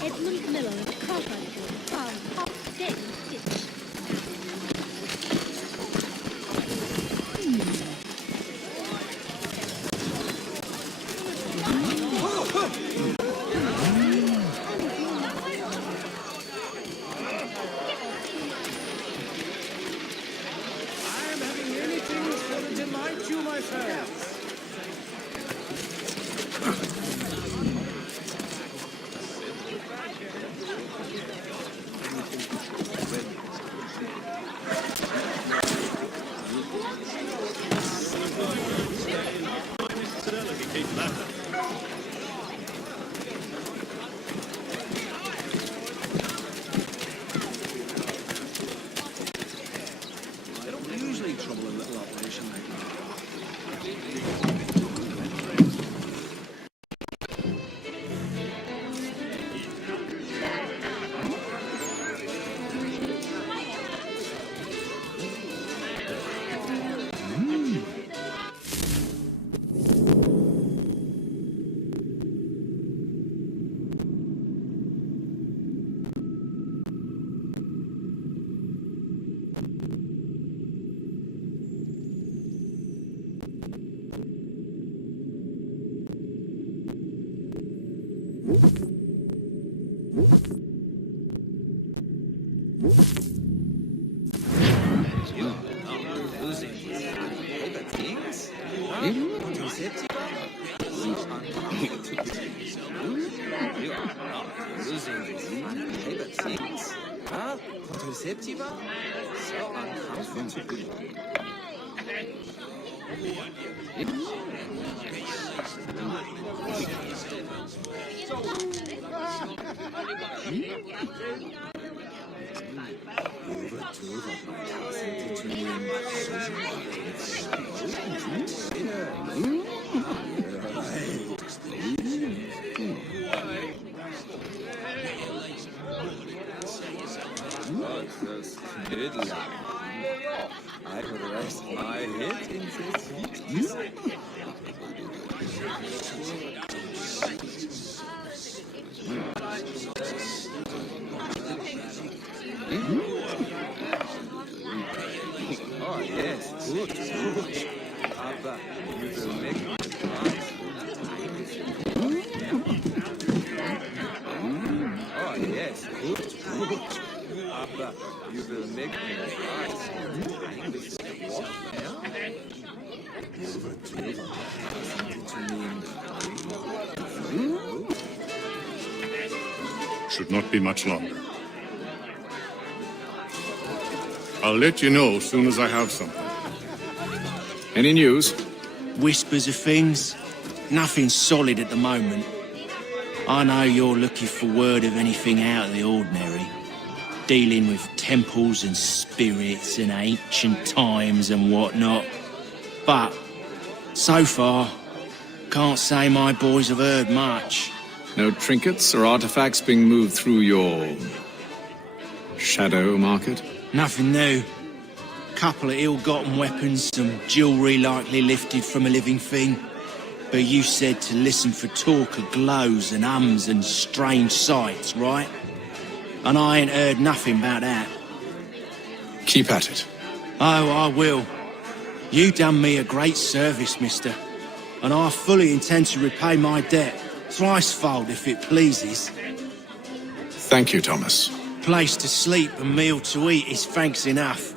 Edmund Miller of Carpenter found half dead in a ditch. I am having anything for to delight you, my friends. They don't usually trouble a little operation like that. I rest my head in this heat. Oh yes, good, good. Aber you will make me Oh yes, good, good. Aber you will make me Should not be much longer. I'll let you know as soon as I have something. Any news? Whispers of things. Nothing solid at the moment. I know you're looking for word of anything out of the ordinary. Dealing with temples and spirits and ancient times and whatnot. But, so far, can't say my boys have heard much. No trinkets or artifacts being moved through your shadow market? Nothing new. Couple of ill-gotten weapons, some jewellery likely lifted from a living thing. But you said to listen for talk of glows and ums and strange sights, right? And I ain't heard nothing about that. Keep at it. Oh, I will. You done me a great service, mister. And I fully intend to repay my debt. Thricefold, if it pleases. Thank you, Thomas. Place to sleep and meal to eat is thanks enough.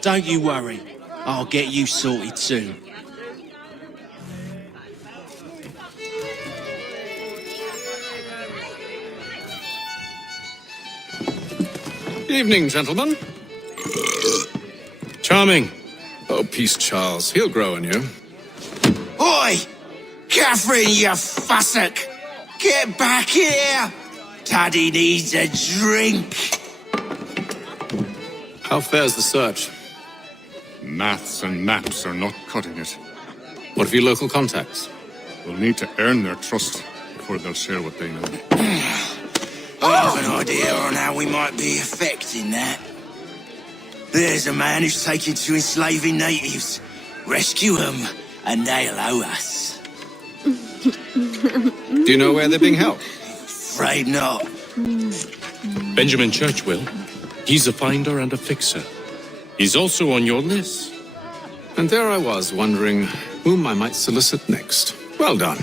Don't you worry. I'll get you sorted soon. Evening, gentlemen. Charming. Oh, peace, Charles. He'll grow on you. Oi! Catherine, you fussock! Get back here! Taddy needs a drink! How fares the search? Maths and maps are not cutting it. What of your local contacts? We'll need to earn their trust before they'll share what they know. I have an idea on how we might be affecting that. There's a man who's taken to enslaving natives. Rescue them, and they'll owe us. Do you know where they're being held? Afraid not. Benjamin Churchwill. He's a finder and a fixer. He's also on your list. And there I was, wondering whom I might solicit next. Well done.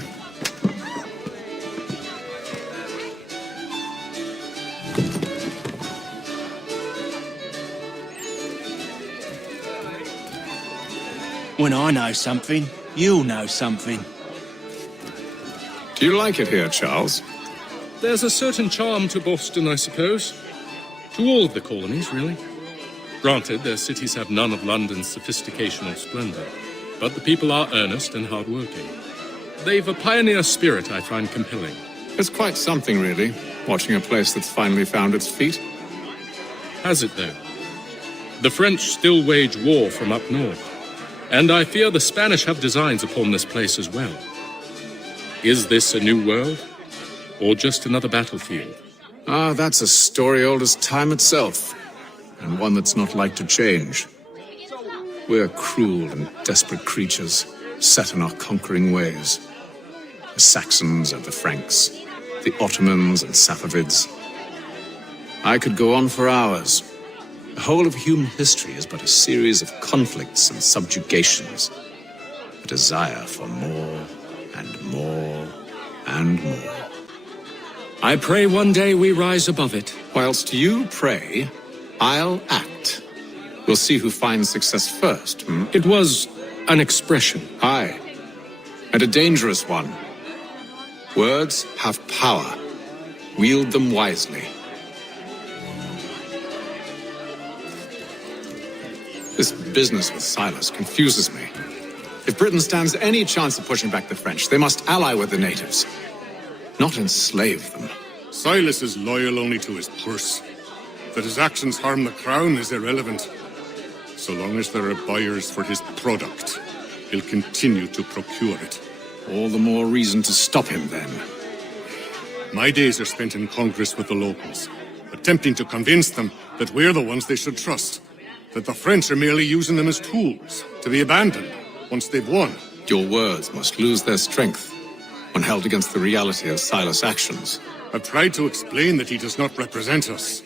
When I know something, you'll know something. Do you like it here, Charles? There's a certain charm to Boston, I suppose. To all of the colonies, really. Granted, their cities have none of London's sophistication or splendor, but the people are earnest and hard-working. They've a pioneer spirit I find compelling. It's quite something, really, watching a place that's finally found its feet. Has it, though? The French still wage war from up north, and I fear the Spanish have designs upon this place as well. Is this a new world, or just another battlefield? Ah, that's a story old as time itself, and one that's not like to change. We're cruel and desperate creatures, set in our conquering ways. The Saxons and the Franks, the Ottomans and Safavids. I could go on for hours. The whole of human history is but a series of conflicts and subjugations. A desire for more and more and more. I pray one day we rise above it. Whilst you pray, I'll act. We'll see who finds success first. It was an expression. Aye, and a dangerous one. Words have power. Wield them wisely. This business with Silas confuses me. If Britain stands any chance of pushing back the French, they must ally with the natives, not enslave them. Silas is loyal only to his purse. That his actions harm the crown is irrelevant. So long as there are buyers for his product, he'll continue to procure it. All the more reason to stop him, then. My days are spent in Congress with the locals, attempting to convince them that we're the ones they should trust, that the French are merely using them as tools, to be abandoned once they've won. Your words must lose their strength when held against the reality of Silas' actions. I've tried to explain that he does not represent us,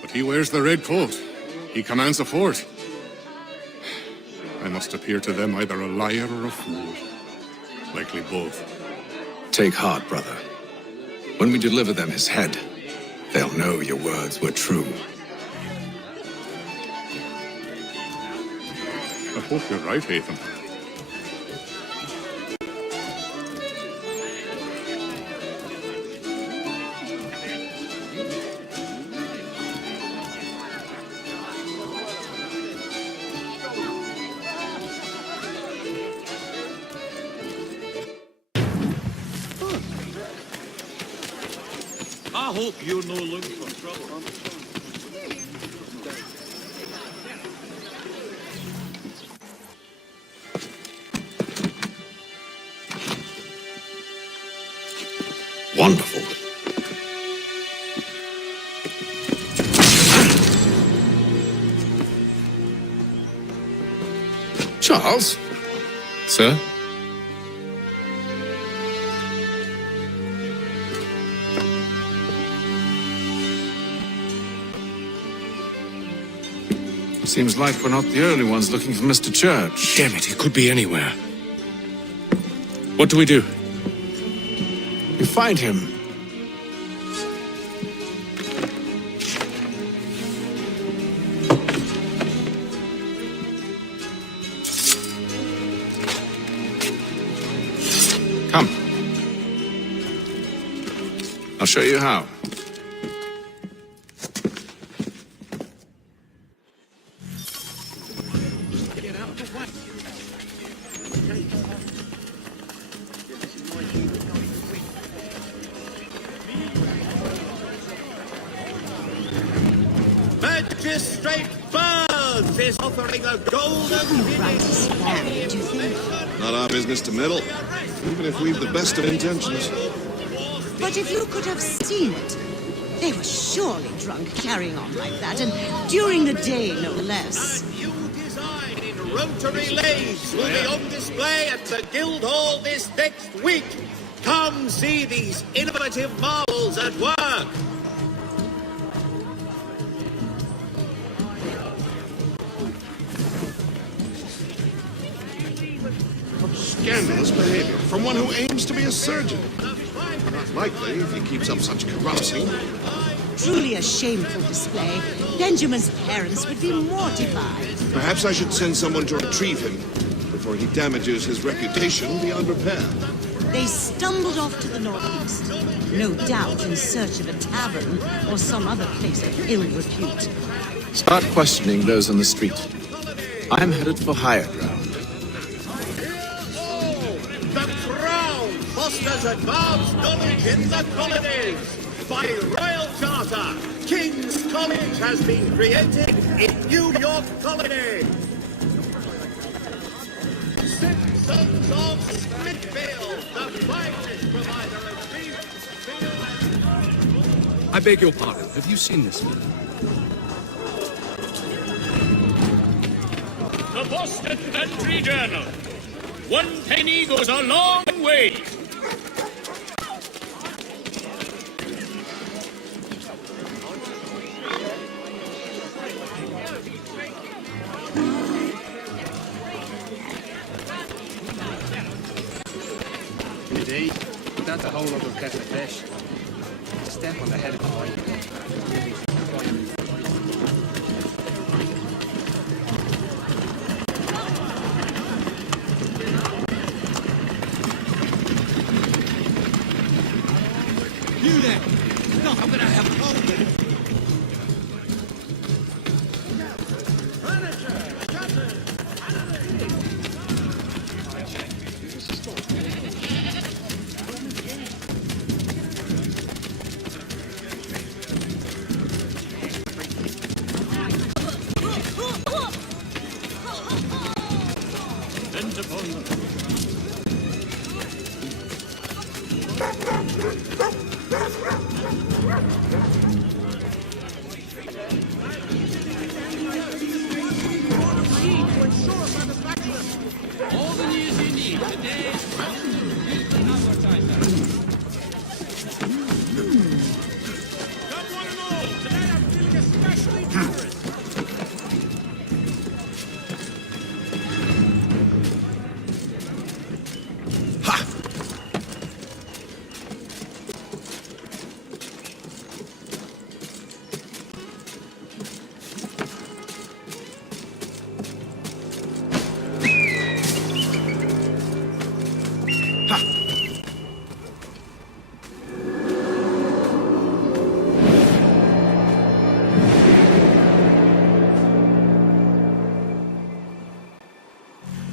but he wears the red coat. He commands a fort. I must appear to them either a liar or a fool. Likely both. Take heart, brother. When we deliver them his head, they'll know your words were true. I hope you're right, Hatham. I hope you're no looking for trouble. Wonderful. Charles? Sir? Seems like we're not the only ones looking for Mr. Church. Damn it, he could be anywhere. What do we do? You find him. Come. I'll show you how. Bed! Magistrate Burns is offering a golden finish. Do you think? Not our business to meddle, even if we've the best of intentions. But if you could have seen it, they were surely drunk carrying on like that, and during the day, no less. A new design in rotary lathes will be on display at the Guildhall this next week. Come see these innovative marvels at work. Scandalous behavior from one who aims to be a surgeon. Not likely if he keeps up such carousing. Truly a shameful display. Benjamin's parents would be mortified. Perhaps I should send someone to retrieve him before he damages his reputation beyond repair. They stumbled off to the northeast, no doubt in search of a tavern or some other place of ill repute. Start questioning those on the street. I'm headed for higher ground. The Crown fosters advanced knowledge in the colonies. By royal charter, King's College has been created in New York Colony. Citizens of Smithfield, the finest provider of beef, veal, I beg your pardon. Have you seen this man? The Boston Country Journal. 1 penny goes a long way. Indeed. That's a whole lot of kettle of fish. Step on the head of the bite. You there! No, I'm gonna have a hold of it.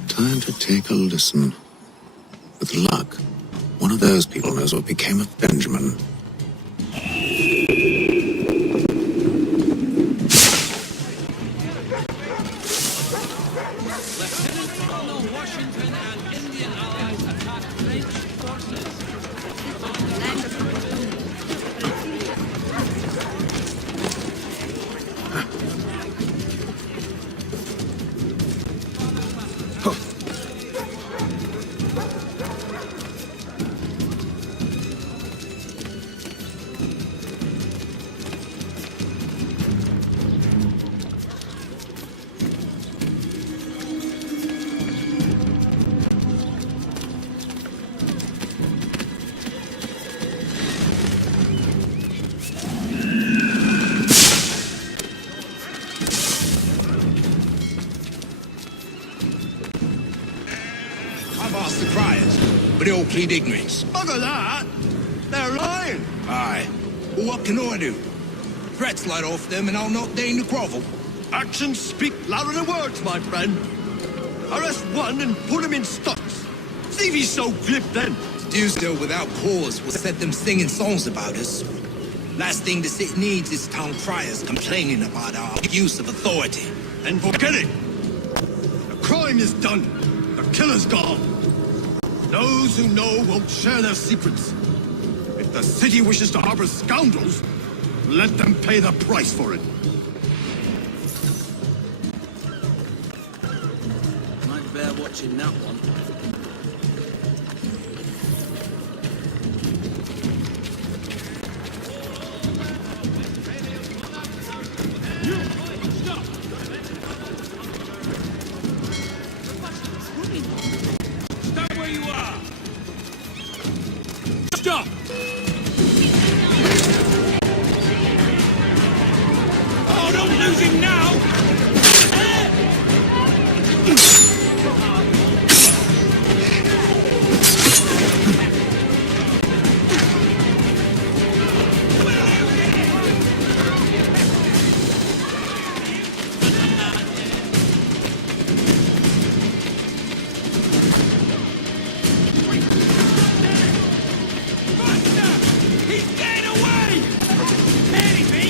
Time to take a listen. With luck, one of those people knows what became of Benjamin. Lieutenant Colonel Washington and Indian allies attack French forces. Asked the criers, but they all plead ignorance. Bugger that! They're lying! Aye. Well, what can I do? Threats light off them and I'll not deign to grovel. Actions speak louder than words, my friend. Arrest one and put him in stocks. See if he's so glib then. To do so without cause will set them singing songs about us. Last thing the city needs is town criers complaining about our use of authority. And forget it! The crime is done. The killer's gone. Those who know won't share their secrets. If the city wishes to harbor scoundrels, let them pay the price for it. Might bear watching that one. Stay where you are! Stop! Oh, don't lose him now! He's getting away! Let him be!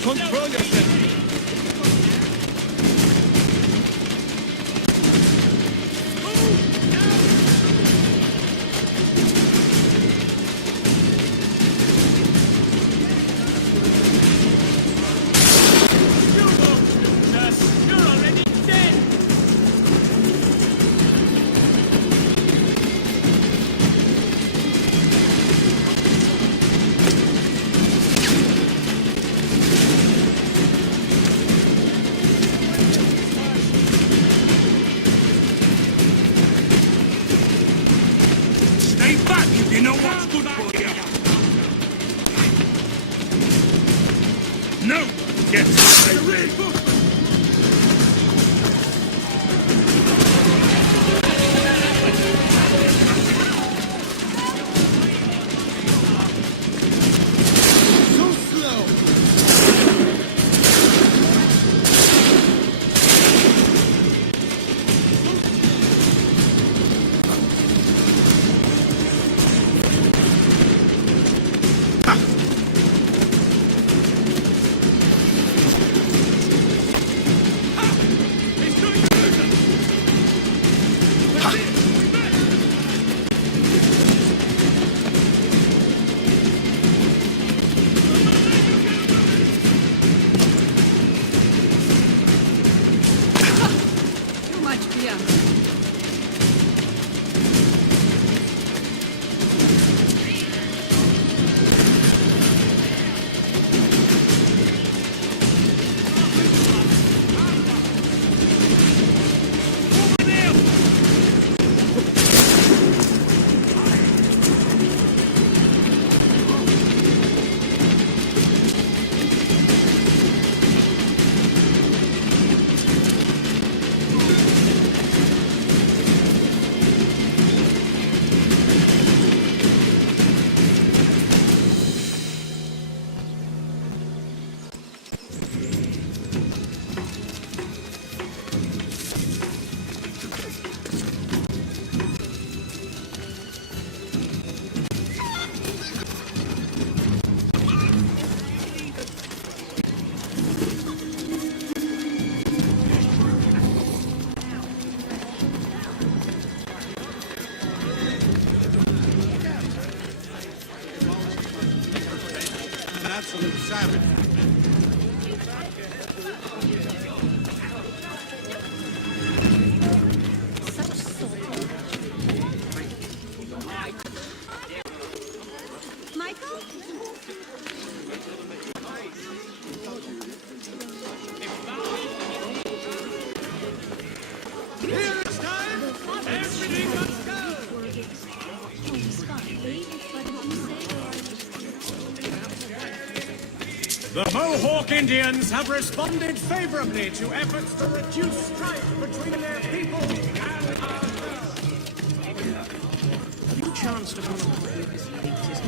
Control yourself. Stay back if you know what's good for you. No! Get away! So slow. Too much beer. An absolute savage. Such salt. Michael? Here it's time! Everything must go! The Mohawk Indians have responded favorably to efforts to reduce strife between their people and ours. Have you chanced upon a copy of this latest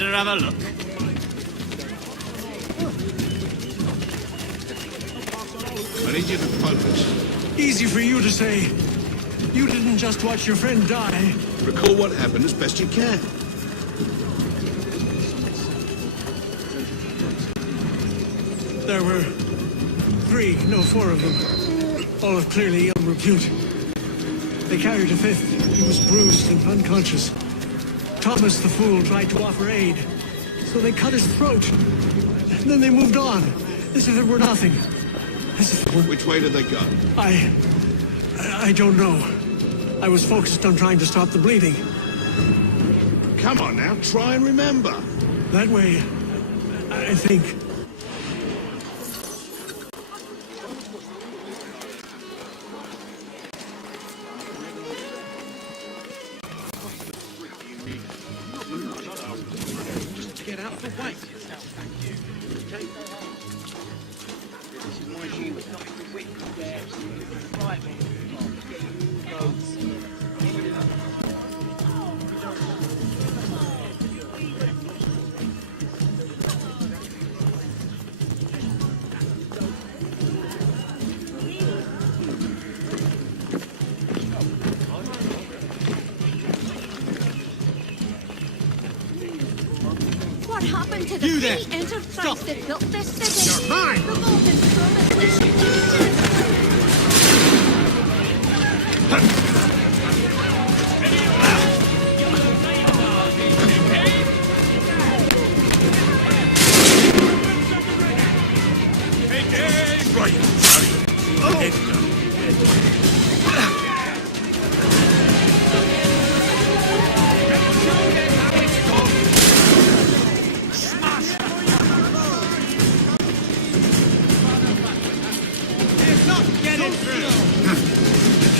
Better have a look. I need you to focus. Easy for you to say. You didn't just watch your friend die. Recall what happened as best you can. There were 4 of them. All of clearly ill repute. They carried a 5th. He was bruised and unconscious. Thomas the Fool tried to offer aid, so they cut his throat. And then they moved on, as if it were nothing. As if it were... Which way did they go? I don't know. I was focused on trying to stop the bleeding. Come on now, try and remember. That way, I think. Get out of the way. What happened to the You there! free enterprise Stop! that built this city? You're mine! The molten promise.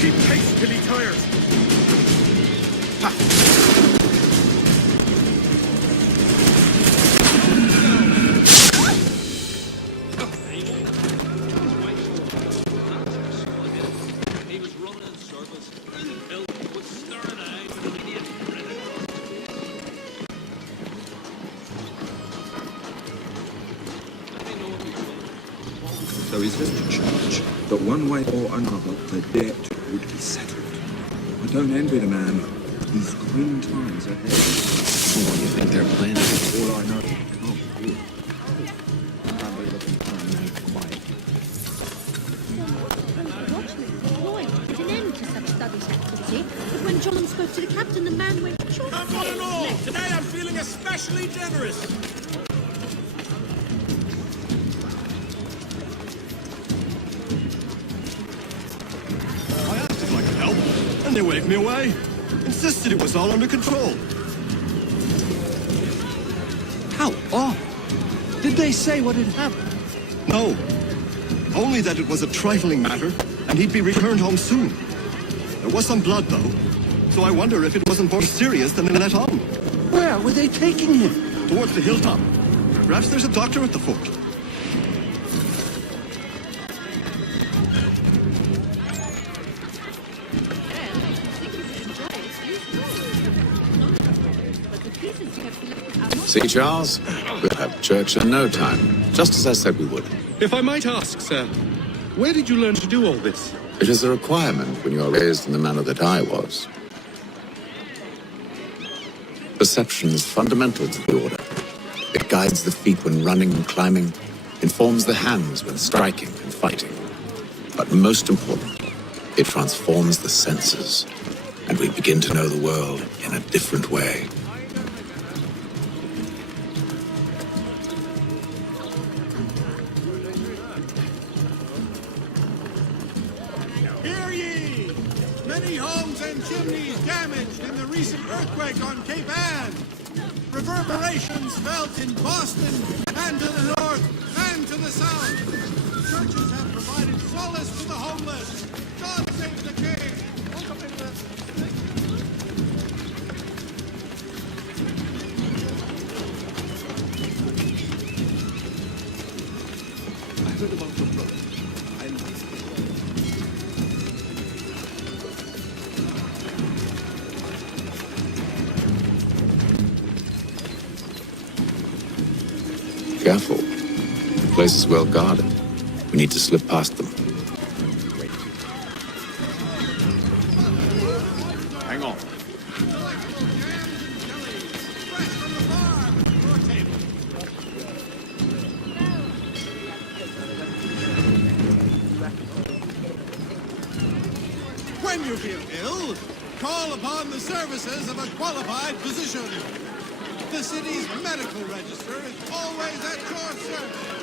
Keep pace till he tires. He was running in circles, built with stern eyes and immediate So is this to charge that one way or another the debt would be settled? I don't envy the man. These grim times ahead. What do you think they're planning? All I know is it can't be good. I'll be looking for a man quiet. Watchmen Lloyd put an end to such sluggish activity, but when John spoke to the captain, the man went short. Come on and all! Today I'm feeling especially generous. I asked if I could help, and they waved me away. Insisted it was all under control. How odd. Did they say what had happened? No. Only that it was a trifling matter, and he'd be returned home soon. There was some blood, though, so I wonder if it wasn't more serious than they let on. Where were they taking him? Towards the hilltop. Perhaps there's a doctor at the fort. See, Charles? We'll have church in no time, just as I said we would. If I might ask, sir, where did you learn to do all this? It is a requirement when you are raised in the manner that I was. Perception is fundamental to the order. It guides the feet when running and climbing, informs the hands when striking and fighting. But most importantly, it transforms the senses, and we begin to know the world in a different way. Hear ye! Many homes and chimneys damaged in the recent earthquake on Cape Ann. Reverberations felt in Boston and to the north and to the south. Churches have provided solace to the homeless. God save the king! I heard about your brother. Careful. The place is well guarded. We need to slip past them. Hang on. When you feel ill, call upon the services of a qualified physician. The city's medical register is always at your service.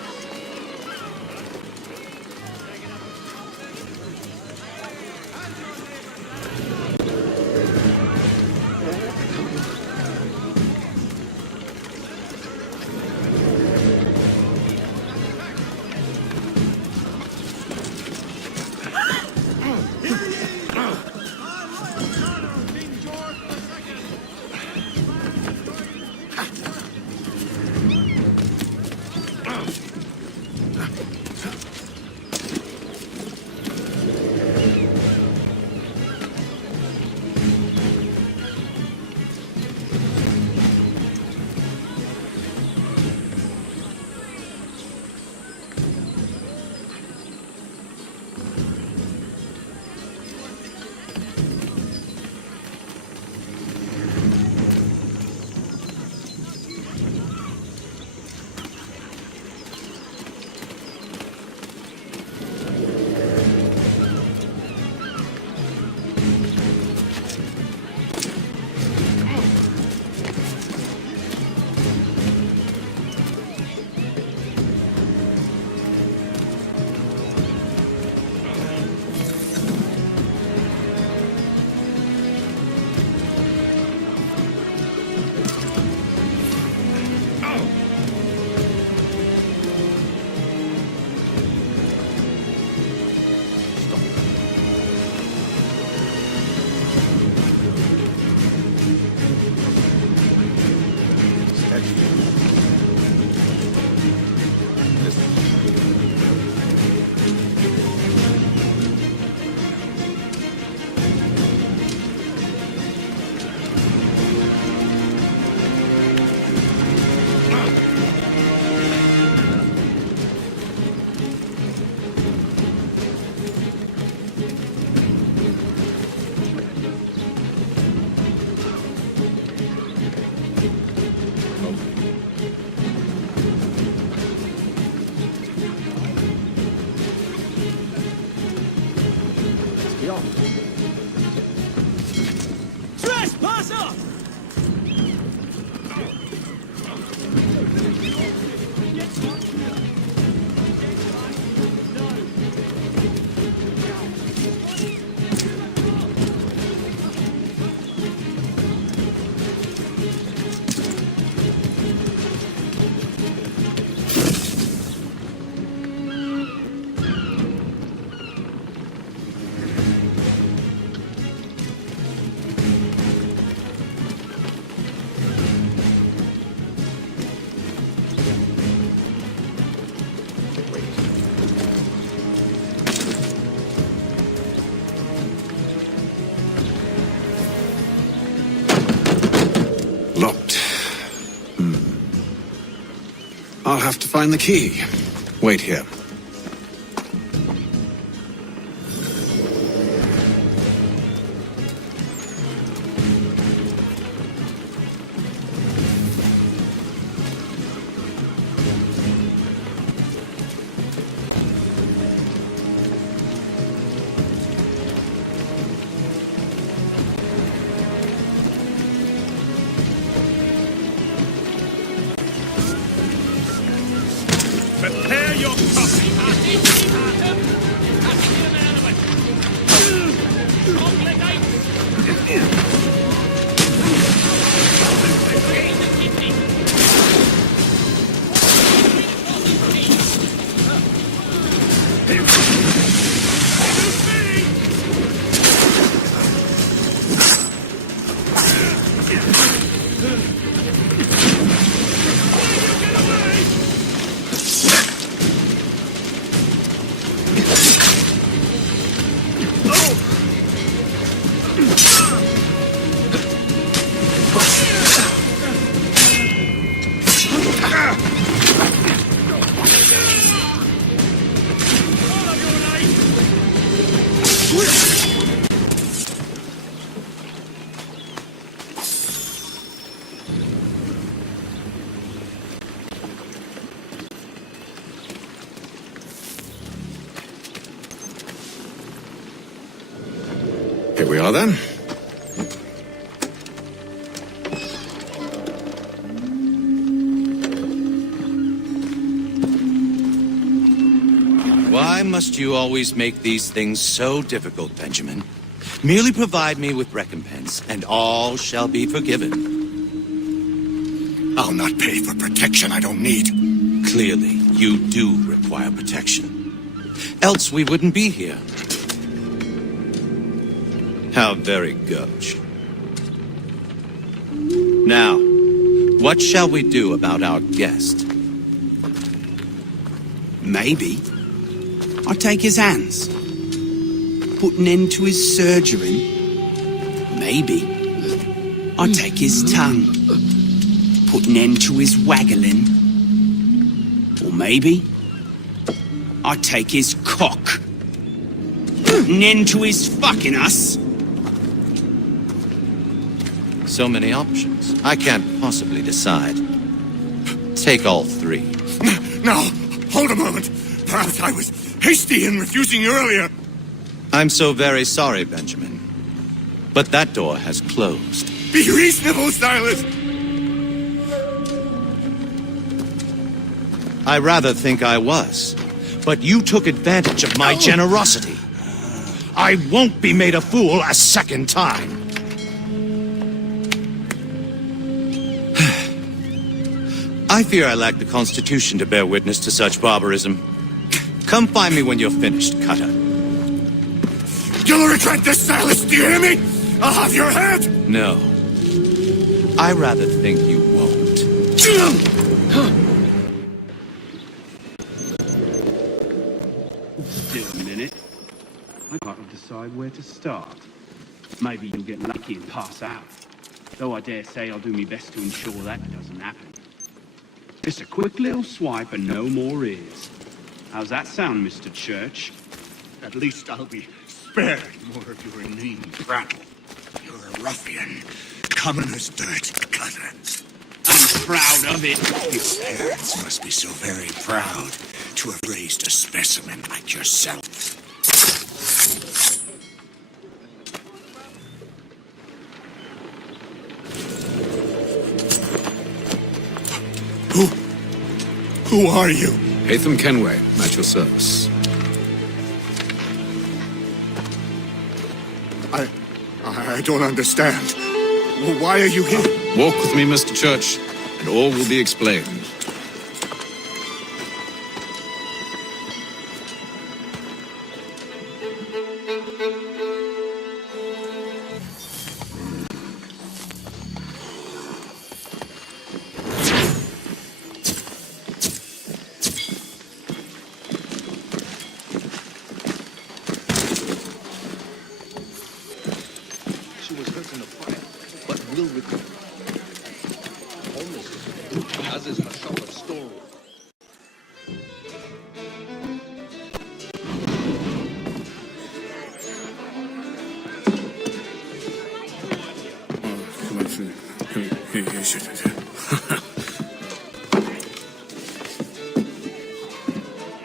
Trespasser! Locked. I'll have to find the key. Wait here. Prepare your coffee. Here we are then. Why must you always make these things so difficult, Benjamin? Merely provide me with recompense, and all shall be forgiven. I'll not pay for protection I don't need. Clearly, you do require protection. Else we wouldn't be here. How very gauche. Now, what shall we do about our guest? Maybe I'll take his hands. Put an end to his surgery. Maybe I'll take his tongue. Put an end to his waggling. Or maybe I'll take his cock. Put an end to his fucking us. So many options. I can't possibly decide. Take all three. Now, hold a moment. Perhaps I was hasty in refusing you earlier. I'm so very sorry, Benjamin. But that door has closed. Be reasonable, Silas. I rather think I was. But you took advantage of my generosity. I won't be made a fool a second time. I fear I lack the constitution to bear witness to such barbarism. Come find me when you're finished, Cutter. You'll regret this, Silas. Do you hear me? I'll have your head. No. I rather think you won't. Still a minute. I can't decide where to start. Maybe you'll get lucky and pass out. Though I dare say I'll do my best to ensure that doesn't happen. Just a quick little swipe and no more is. How's that sound, Mr. Church? At least I'll be spared more of your inane prattle. You're a ruffian, common as dirt, Cutter. I'm proud of it. Your parents must be so very proud to have raised a specimen like yourself. Who are you? Hatham Kenway, at your service. I don't understand. Why are you here? Walk with me, Mr. Church, and all will be explained.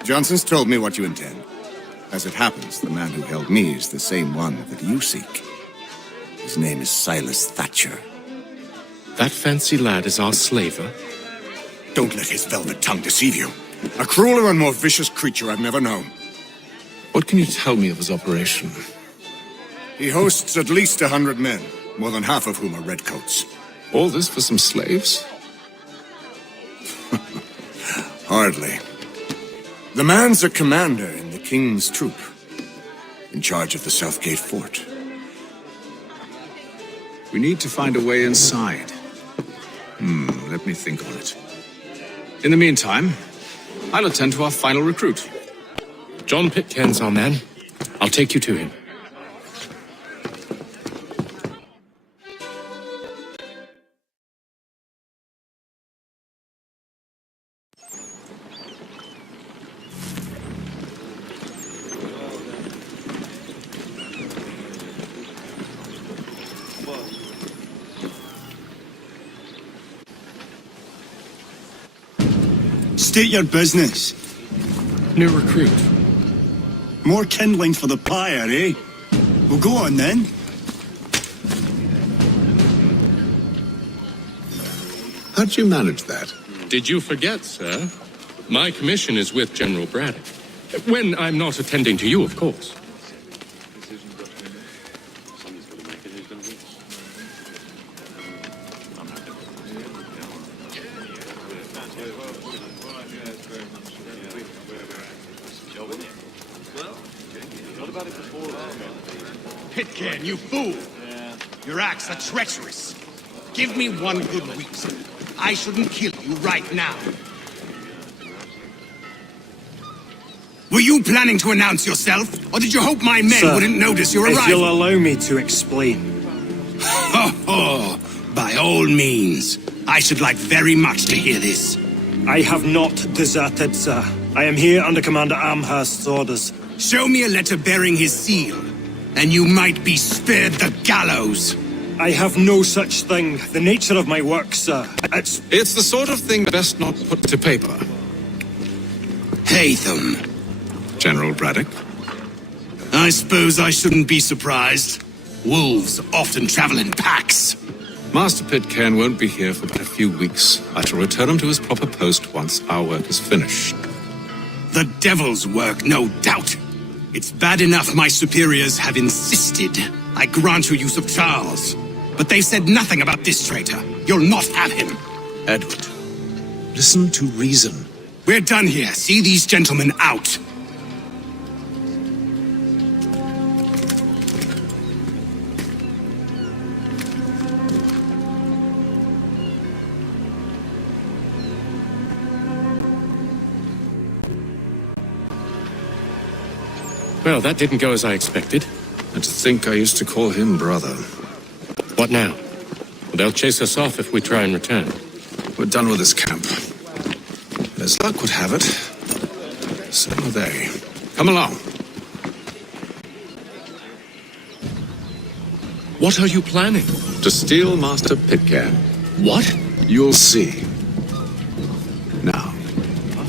Johnson's told me what you intend. As it happens, the man who held me is the same one that you seek. His name is Silas Thatcher. That fancy lad is our slaver? Don't let his velvet tongue deceive you. A crueler and more vicious creature I've never known. What can you tell me of his operation? He hosts at least 100 men, more than half of whom are redcoats. All this for some slaves? Hardly. The man's a commander in the King's troop, in charge of the Southgate Fort. We need to find a way inside. Let me think on it. In the meantime, I'll attend to our final recruit. John Pitcairn's our man. I'll take you to him. State your business. New recruit. More kindling for the pyre, eh? Well, go on then. How did you manage that? Did you forget, sir? My commission is with General Braddock. When I'm not attending to you, of course. Pitcairn, you fool! Your acts are treacherous. Give me one good reason. I shouldn't kill you right now. Were you planning to announce yourself, or did you hope my men Sir, wouldn't notice your arrival? if you'll allow me to explain. Oh, by all means. I should like very much to hear this. I have not deserted, sir. I am here under Commander Amherst's orders. Show me a letter bearing his seal, and you might be spared the gallows. I have no such thing. The nature of my work, sir. It's the sort of thing best not put to paper. Haytham. General Braddock? I suppose I shouldn't be surprised. Wolves often travel in packs. Master Pitcairn won't be here for but a few weeks. I shall return him to his proper post once our work is finished. The devil's work, no doubt. It's bad enough my superiors have insisted I grant you use of Charles. But they've said nothing about this traitor. You'll not have him. Edward, listen to reason. We're done here. See these gentlemen out. Well, that didn't go as I expected. And to think I used to call him brother. What now? Well, they'll chase us off if we try and return. We're done with this camp. As luck would have it, so are they. Come along. What are you planning? To steal Master Pitcairn. What? You'll see. Now,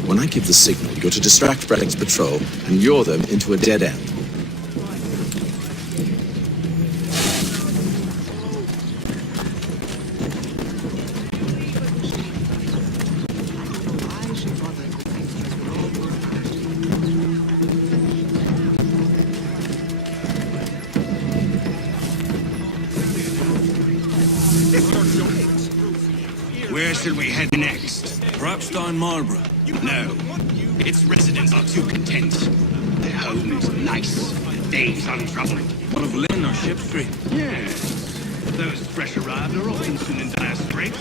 when I give the signal, you're to distract Braddock's patrol and lure them into a dead end. Where shall we head next? Perhaps down Marlborough. No. Its residents are too content. Their homes nice, their days untroubled. What of Lynn or Ship Street? Yes. Those fresh arrived are often soon in dire straits.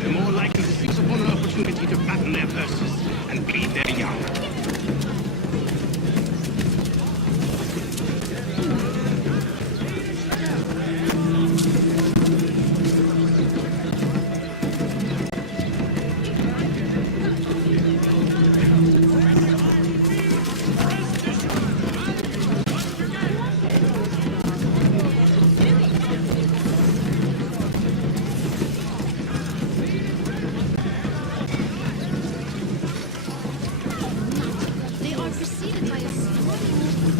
They're more likely to seize upon an opportunity to fatten their purses and bleed their young. They are preceded by a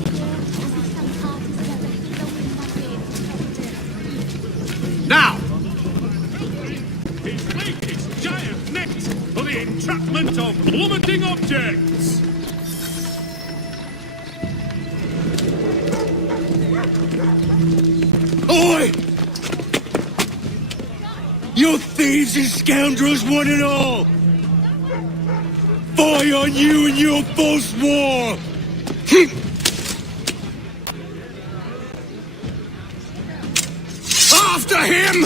Now! His wake is giant net for the entrapment of plummeting objects! Oi! You thieves and scoundrels, one and all! Fire on you and your false war! After him!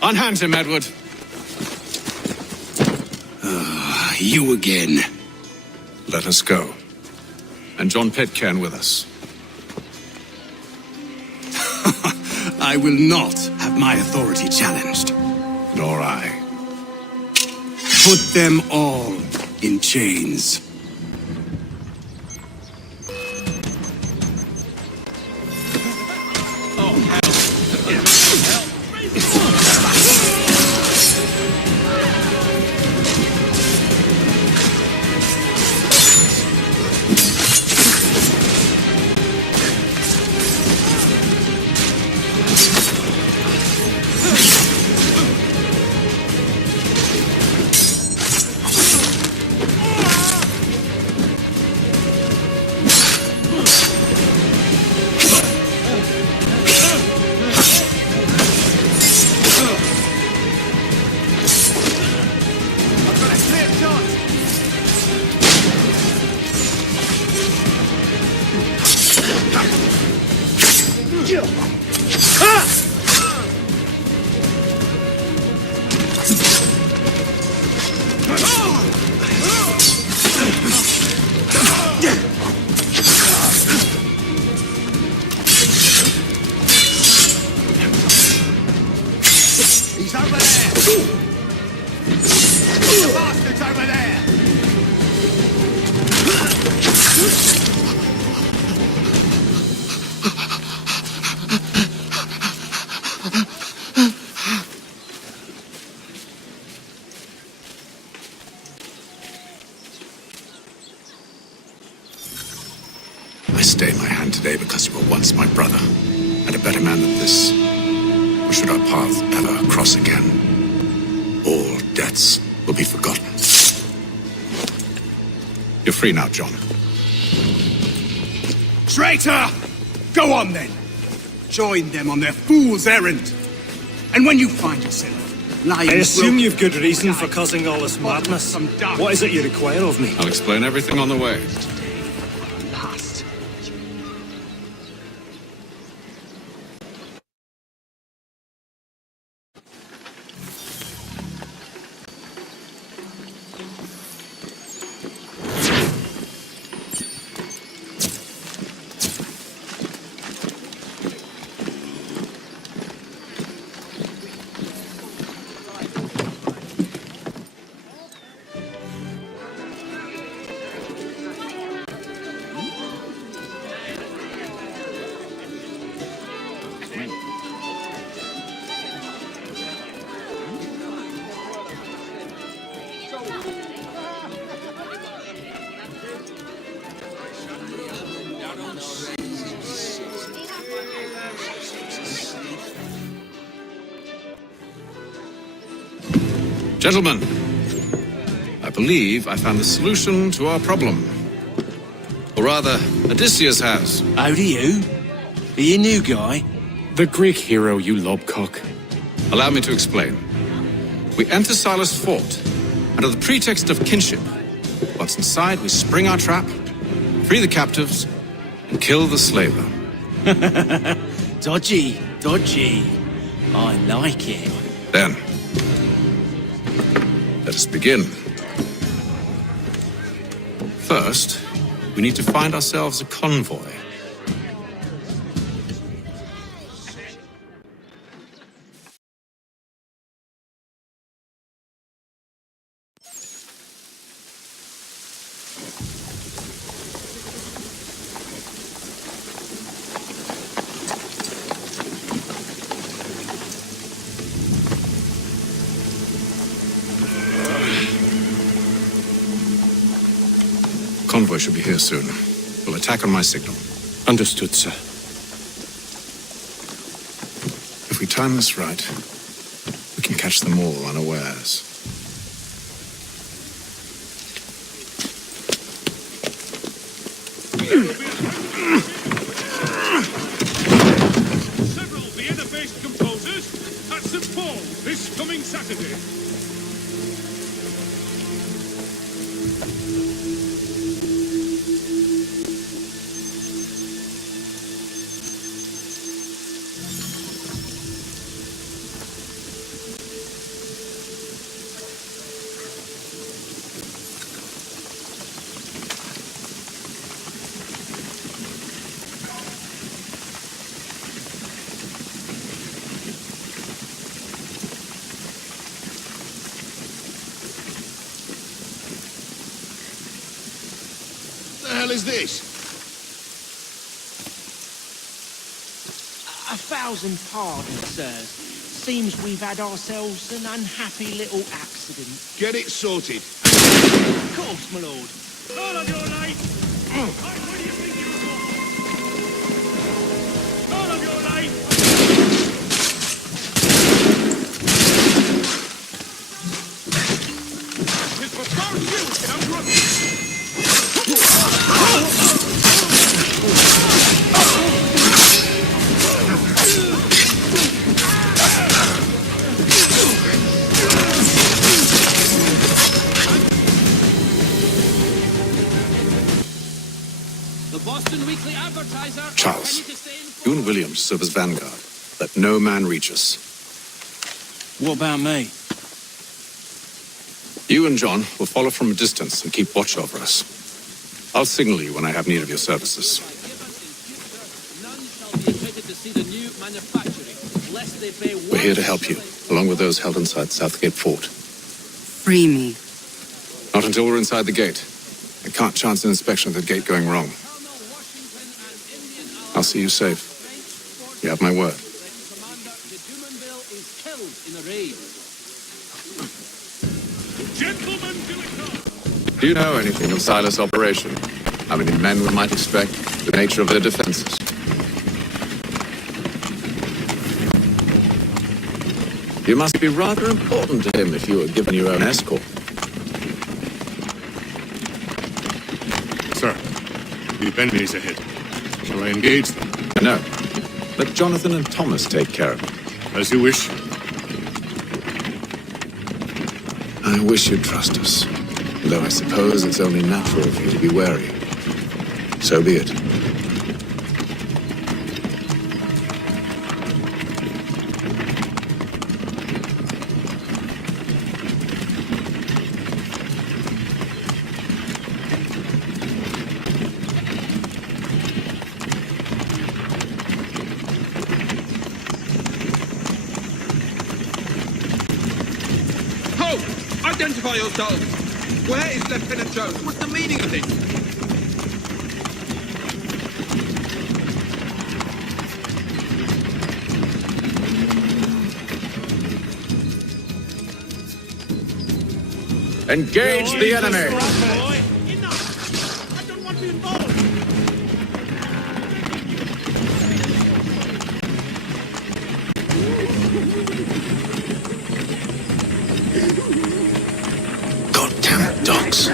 Unhand him, Edward. You again. Let us go. And John Pitcairn with us. I will not have my authority challenged. Nor I. Put them all in chains. He's over there! The bastard's over there! I stay my hand today because you were once my brother, and a better man than this. Or should our paths ever cross again, all debts will be forgotten. You're free now, John. Traitor! Go on then. Join them on their fool's errand. And when you find yourself lying... I assume you've good reason for causing all this madness. What is it you require of me? I'll explain everything on the way. Gentlemen, I believe I found the solution to our problem. Or rather, Odysseus has. How do you? Are you new guy? The Greek hero, you lobcock. Allow me to explain. We enter Silas' fort, under the pretext of kinship. Once inside, we spring our trap, free the captives, and kill the slaver. Dodgy, dodgy. I like it. Then, let us begin. First, we need to find ourselves a convoy. Convoy should be here soon. We'll attack on my signal. Understood, sir. If we time this right, we can catch them all unawares. Several Vienna-based composers at St. Paul this coming Saturday. hell is this? 1,000 pardons, sirs. Seems we've had ourselves an unhappy little accident. Get it sorted. Of course, my lord. All of your life! What do you think you're for? All of your life! It's for both you, The Boston Weekly Advertiser. Charles, you and William serve as vanguard. Let no man reach us. What about me? You and John will follow from a distance and keep watch over us. I'll signal you when I have need of your services. We're here to help you, along with those held inside Southgate Fort. Free me. Not until we're inside the gate. I can't chance an inspection of the gate going wrong. I'll see you safe. You have my word. Do you know anything of Silas' operation? How many men we might expect? The nature of their defenses? You must be rather important to him if you were given your own escort. Sir, we've enemies ahead. Shall I engage them? No. Let Jonathan and Thomas take care of it. As you wish. I wish you'd trust us. Though I suppose it's only natural for you to be wary. So be it. Ho! Identify yourselves! Where is Lieutenant Jones? What's the meaning of this? Engage the enemy! Enough! I don't want to be involved! Goddamn dogs.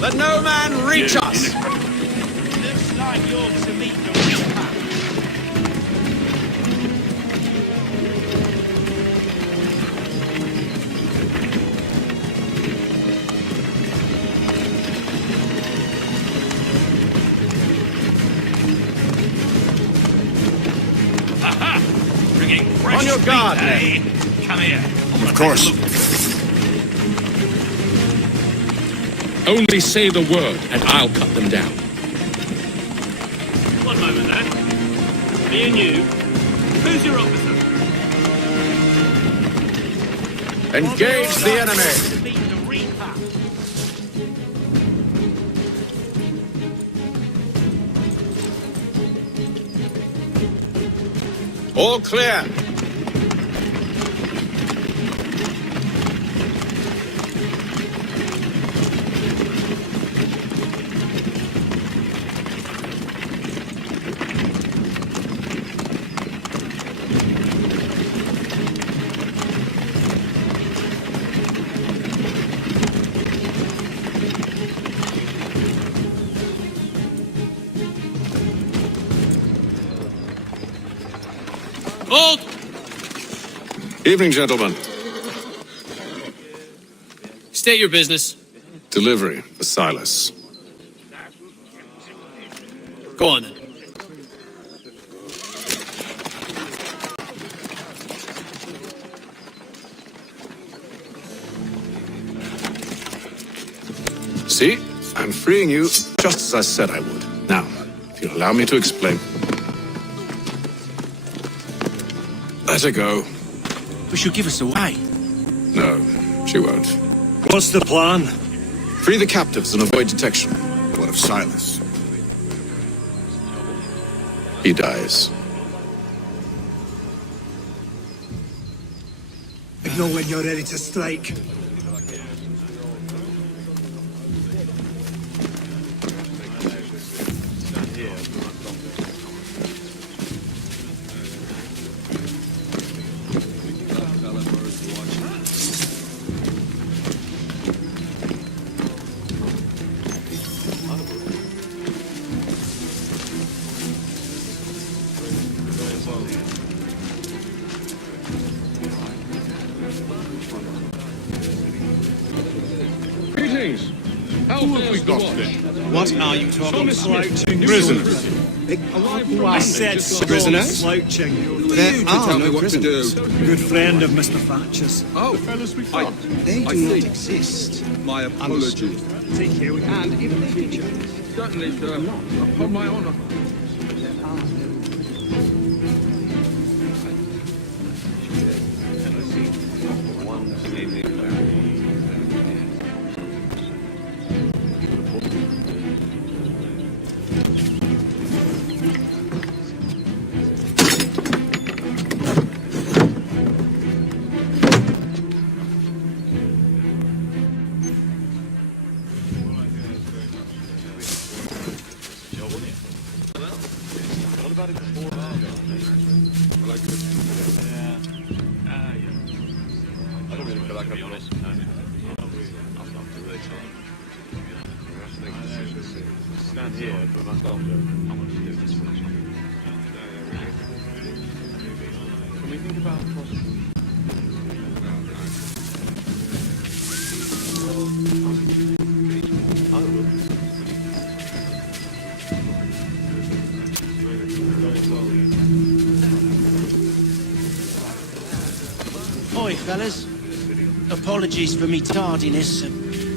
Let no man reach us! Looks like you're to meet the reaper. Aha! Bringing fresh On your guard, meat, eh? Come here. Of course. Only say the word, and I'll cut them down. One moment, then. Me and you. Who's your officer? Engage the enemy! To meet the reaper. All clear. Hold! Evening, gentlemen. State your business. Delivery for Silas. Go on, then. See? I'm freeing you just as I said I would. Now, if you'll allow me to explain. Let her go. But she'll give us away. No, she won't. What's the plan? Free the captives and avoid detection. What of Silas? He dies. Know when you're ready to strike. Greetings. How Who have we got there? What are you talking about? Slouching. Prisoners. I said Prisoners? slouching. There are no prisoners. Good friend of Mr. Thatcher's. Oh, the fellas we found. They do not exist. My apologies. Take care with And in the future. Certainly, sir. Upon my honor. Oi, fellas. Apologies for me tardiness.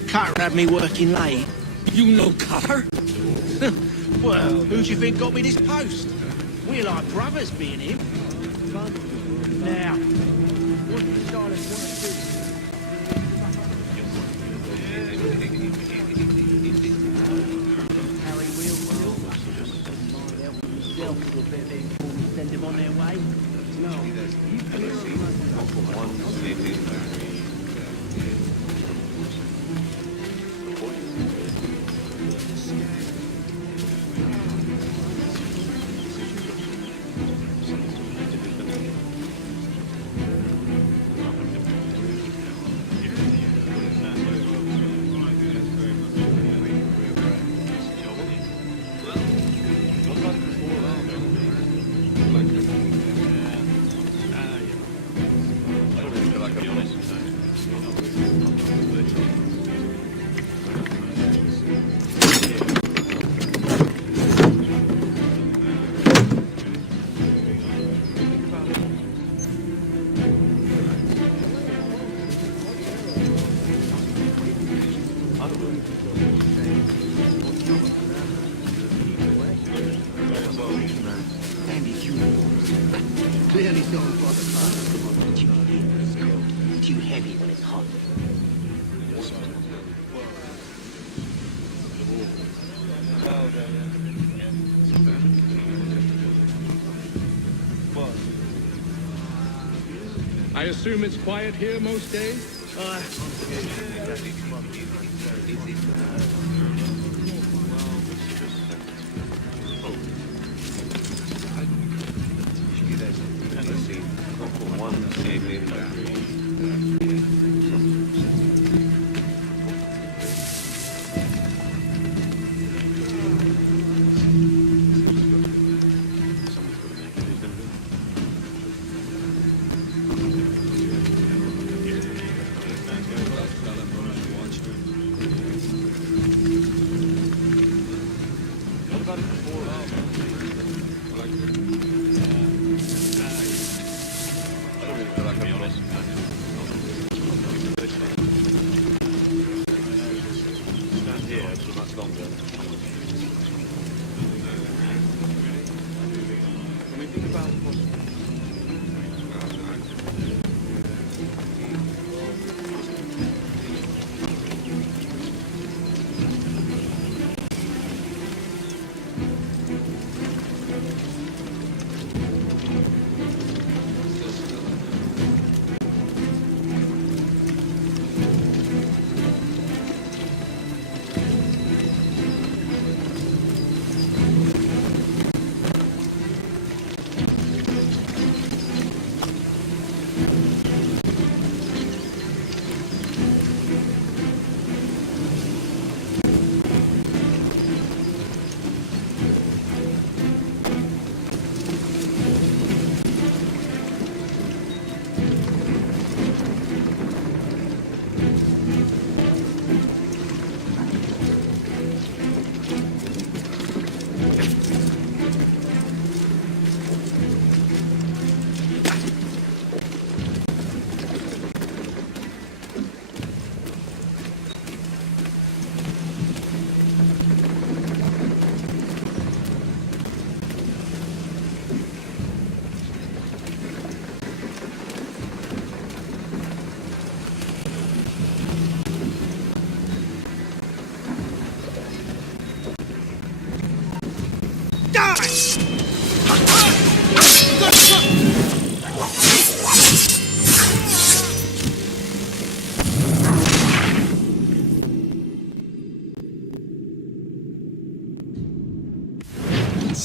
Carter had me working late. You know Carter? Well, who do you think got me this post? We're like brothers, me and him. Now, what does Silas want to do? Harry will help himself a bit before we send him on their way. Clearly don't bother fast. Too heavy when it's hot. I assume it's quiet here most days?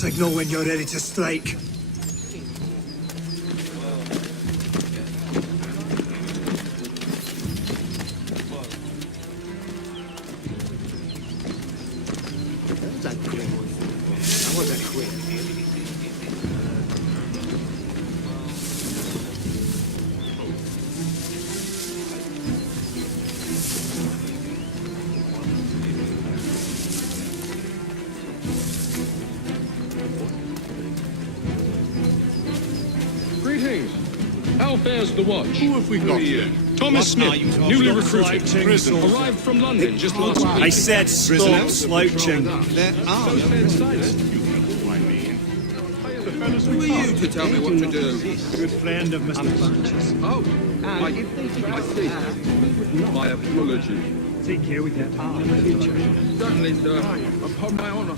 signal when you're ready to strike. Greetings. How fares the watch? Who have we got here? Thomas What Smith, are you newly talking recruited. slouching? Prison. Arrived from London just last week. I said stop slouching. There are. So said Silas. Who are you to tell me what to do? Good friend of Mr. Bunches. Oh, I see. My apologies. Take care with that arm in the future. Certainly, sir. Upon my honor.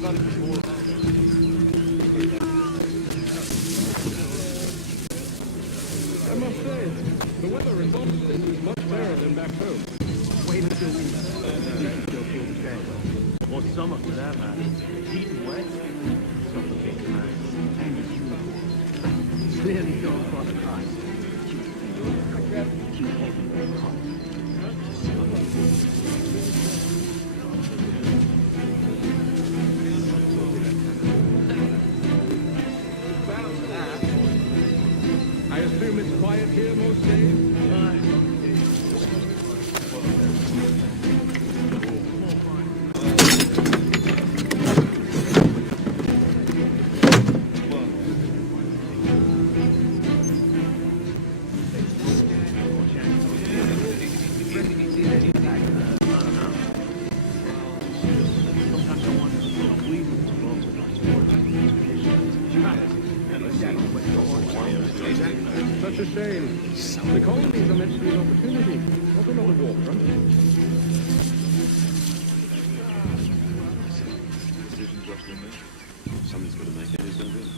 I must say, the weather in Boston is much better than back home. Wait until we still feel the same. Or summer for that matter. Heat and wet. Suffocating man. And his uniform. Clearly don't cross paths. Keep heavy and hot. I assume it's quiet here most days? Such a shame. The colonies are meant to be an opportunity, not another war front. Somebody's got to make it, isn't it?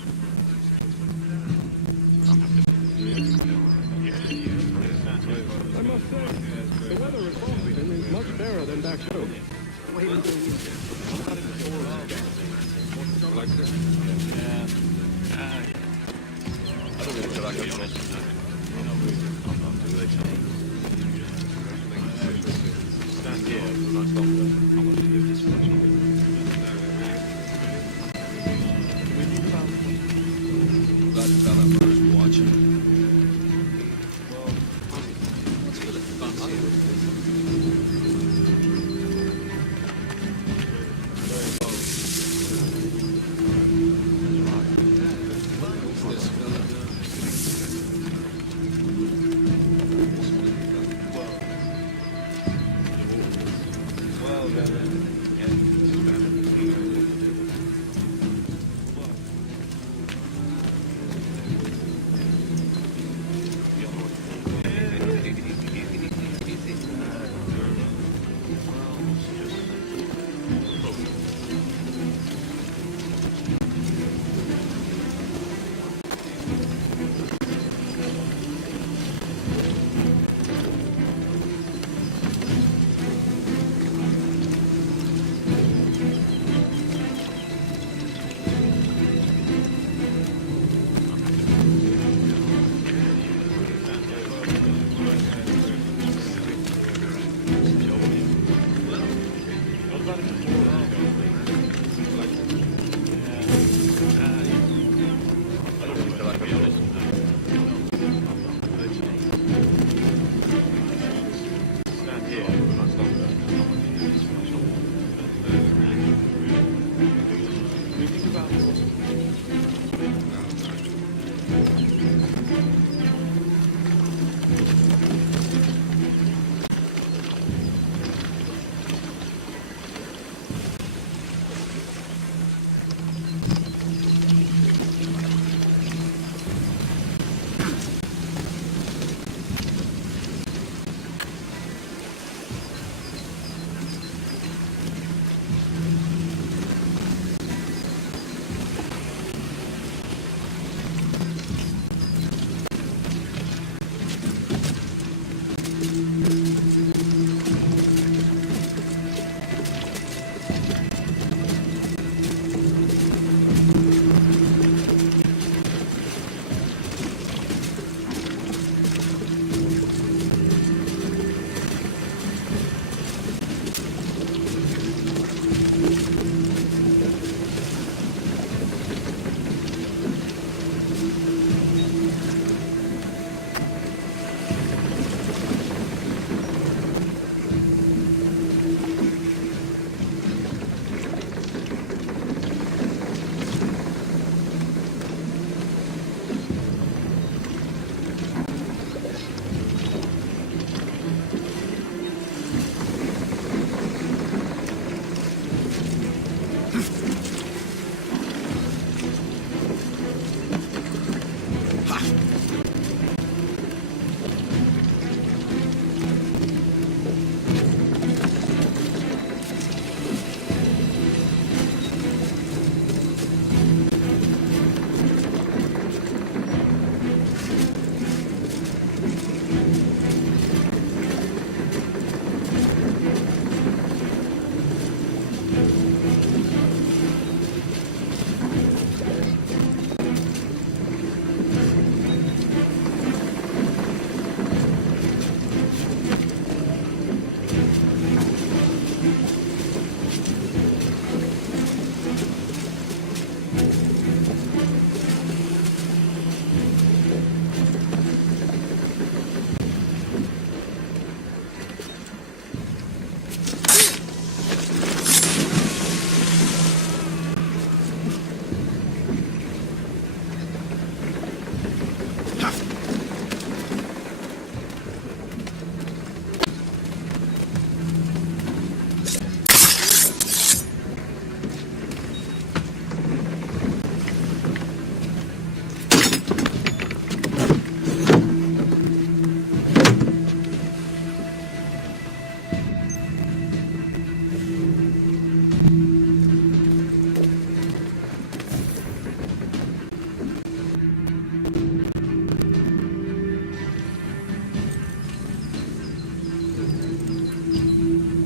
I must say, the weather in Boston is much better than back home. Wait until we Like this? Yeah. I don't think I got stand here for much longer. I want to do this much longer. That fella was watching. Well,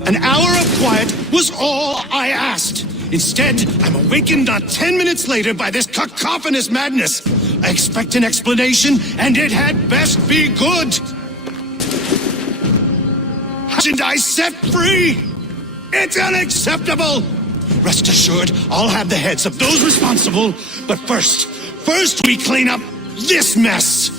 An hour of quiet was all I asked. Instead, I'm awakened not 10 minutes later by this cacophonous madness. I expect an explanation, and it had best be good. Hasn't I set free? It's unacceptable! Rest assured, I'll have the heads of those responsible, but first we clean up this mess!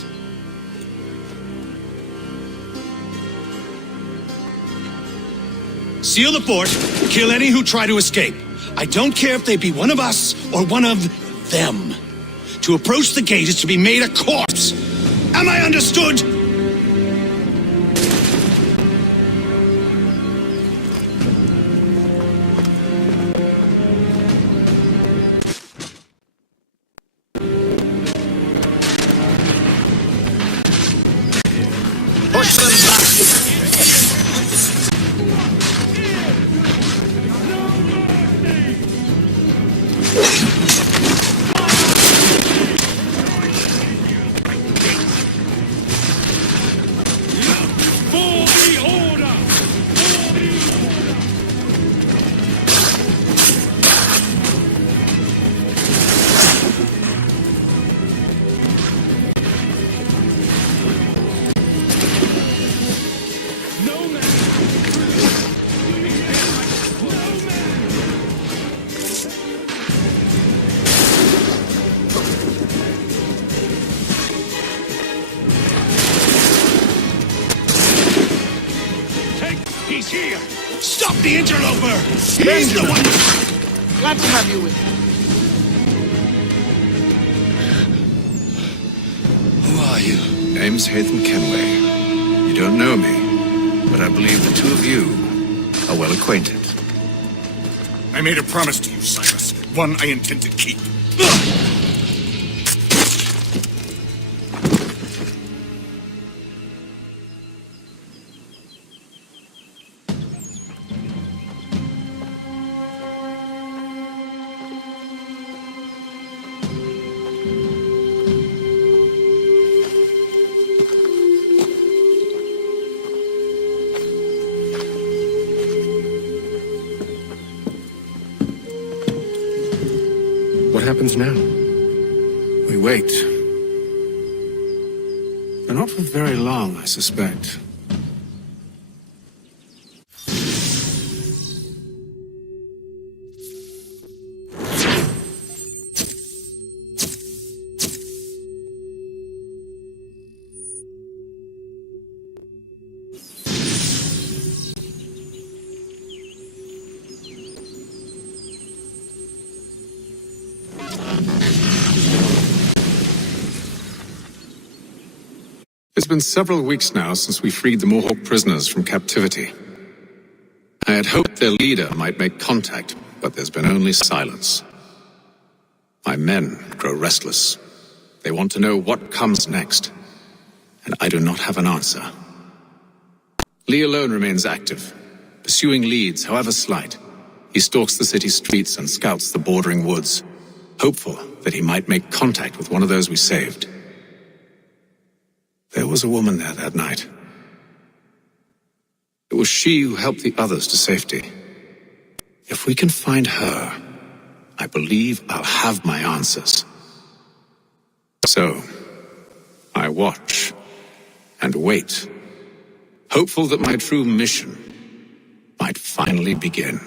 Seal the fort, kill any who try to escape. I don't care if they be one of us or one of them. To approach the gate is to be made a corpse. Am I understood? Push them back! He's here! Stop the interloper! He's the one! Glad to have you with me. are you? Name's Hatham Kenway. You don't know me, but I believe the two of you are well acquainted. I made a promise to you, Silas. One I intend to keep. What happens now? We wait. But not for very long, I suspect. It's been several weeks now since we freed the Mohawk prisoners from captivity. I had hoped their leader might make contact, but there's been only silence. My men grow restless. They want to know what comes next, and I do not have an answer. Lee alone remains active, pursuing leads, however slight. He stalks the city streets and scouts the bordering woods, hopeful that he might make contact with one of those we saved. There was a woman there that night. It was she who helped the others to safety. If we can find her, I believe I'll have my answers. So, I watch and wait, hopeful that my true mission might finally begin.